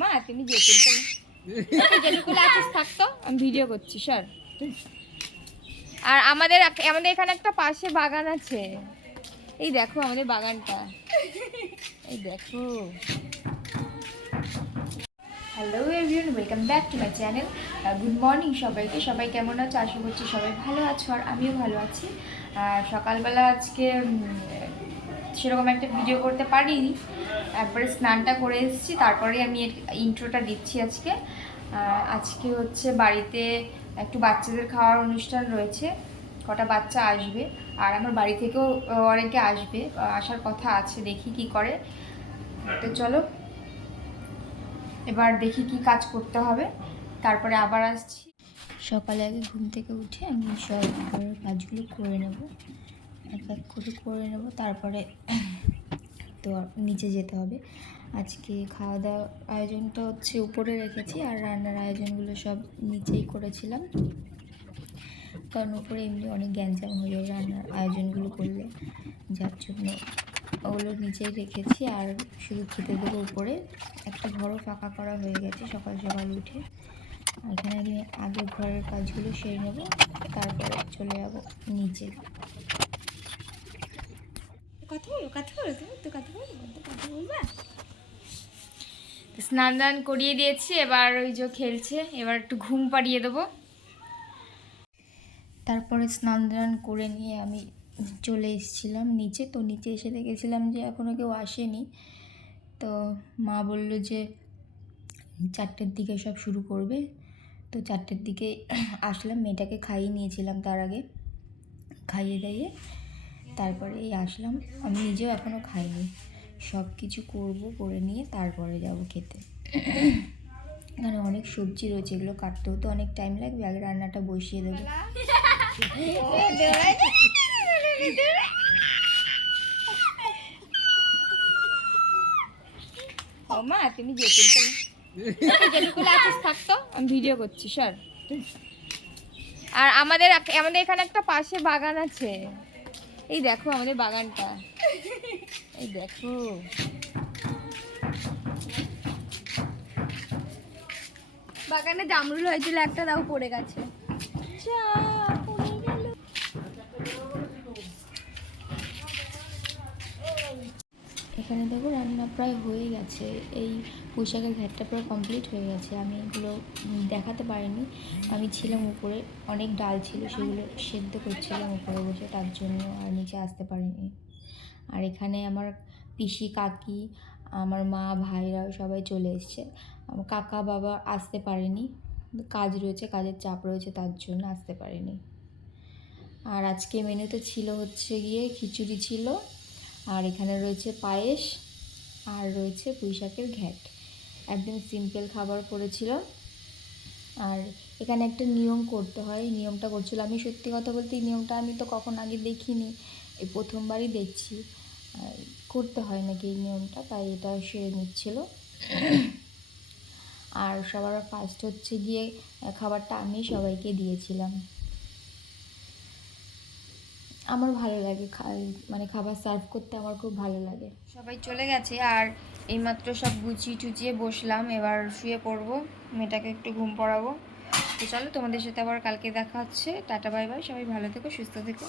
মা তুমি যেটুকুলো আছিস থাকতো, আমি ভিডিও করছি স্যার। আর আমাদের আমাদের এখানে একটা পাশে বাগান আছে, এই দেখো আমাদের বাগানটা, এই দেখো। Hello everyone, welcome back to my channel. Good morning সবাইকে। সবাই কেমন আছো? আশা করছি সবাই ভালো আছো, আর আমিও ভালো আছি। সকালবেলা আজকে সেরকম একটা ভিডিও করতে পারিনি, একবারে স্নানটা করে এসেছি, তারপরে আমি ইন্ট্রোটা দিচ্ছি। আজকে হচ্ছে বাড়িতে একটু বাচ্চাদের খাওয়ার অনুষ্ঠান রয়েছে, কটা বাচ্চা আসবে, আর আমার বাড়ি থেকেও অনেকে আসবে, আসার কথা আছে, দেখি কি করে। তো চলো এবার দেখি কি কাজ করতে হবে, তারপরে আবার আসছি। সকালে আগে ঘুম থেকে উঠে আমি সব ঘরের কাজগুলো করে নেব, এক এক করে করে নেব, তারপরে তো নিচে যেতে হবে। আজকে খাওয়া দাওয়ার আয়োজনটা হচ্ছে উপরে রেখেছি, আর রান্নার আয়োজনগুলো সব নিচেই করেছিলাম, কারণ উপরে এমনি অনেক গ্যাঞ্জাম হয়ে যায় রান্নার আয়োজনগুলো করলে, যার জন্য ওগুলো নিচেই রেখেছি। আর শুধু খেতে দেবো উপরে। একটা ঘরও ফাঁকা করা হয়ে গেছে সকাল সকাল উঠে। এখানে আমি আগে ঘরের কাজগুলো সেরে নেব, তারপরে চলে যাব নিচে। স্নান দান করিয়ে দিয়েছি, এবার ওই যে খেলছে, এবার একটু ঘুম পাড়িয়ে দেবো। তারপরে স্নান দান করে নিয়ে আমি চলে এসেছিলাম নিচে। তো নিচে এসে দেখেছিলাম যে এখনও কেউ আসেনি, তো মা বলল যে 4টের দিকে সব শুরু করবে। তো 4টের দিকে আসলাম, মেয়েটাকে খাইয়ে নিয়েছিলাম, তার আগে খাইয়ে দাইয়ে তারপরে এই আসলাম। আমি নিজেও এখনও খাইনি, সব কিছু করবো, করে নিয়ে তারপরে যাব খেতে। এখানে অনেক সবজি রয়েছে, এগুলো কাটতেও তো অনেক টাইম লাগবে, আগে রান্নাটা বসিয়ে দেবো। ও মা তুমি যেটুকুলো আছিস থাকতো, আমি ভিডিও করছি স্যার। আর আমাদের এখানে একটা পাশে বাগান আছে, এই দেখো আমাদের বাগানটা, এই দেখো। বাগানে জামরুল হয়েছিল একটা, দাও পড়ে গেছে। এখানে দেখো রান্না প্রায় হয়ে গেছে, এই পোশাকের ঘাটটা প্রায় কমপ্লিট হয়ে গেছে। আমি এগুলো দেখাতে পারিনি, আমি ছিলাম উপরে, অনেক ডাল ছিল, সেগুলো সেদ্ধ করছিলাম উপরে বসে, তার জন্য আর নিচে আসতে পারিনি। আর এখানে আমার পিসি, কাকি, আমার মা, ভাইরাও সবাই চলে এসছে। আমার কাকা বাবা আসতে পারেনি, কাজ রয়েছে, কাজের চাপ রয়েছে, তার জন্য আসতে পারেনি। আর আজকে মেনুতে ছিল হচ্ছে গিয়ে খিচুড়ি ছিল, আর এখানে রয়েছে পায়েস, আর রয়েছে পুঁইশাকের ঘ্যাট। একদম সিম্পল খাবার করেছিল। আর এখানে একটা নিয়ম করতে হয়, নিয়মটা করছিল। আমি সত্যি কথা বলতে এই নিয়মটা আমি তো কখন আগে দেখিনি, এই প্রথমবারই দেখছি। করতে হয় নাকি এই নিয়মটা, তাই এটা সেরে নিচ্ছিল। আর সবার ফার্স্ট হচ্ছে গিয়ে খাবারটা আমি সবাইকে দিয়েছিলাম। আমার ভালো লাগে, মানে খাবার সার্ভ করতে আমার খুব ভালো লাগে। সবাই চলে গেছে, আর এইমাত্র সব গুছিয়ে টুচিয়ে বসলাম, এবার শুয়ে পড়বো, মেয়েটাকে একটু ঘুম পড়াবো। তো চলো, তোমাদের সাথে আবার কালকে দেখা হচ্ছে। টাটা বাই বাই, সবাই ভালো থেকো, সুস্থ থেকো।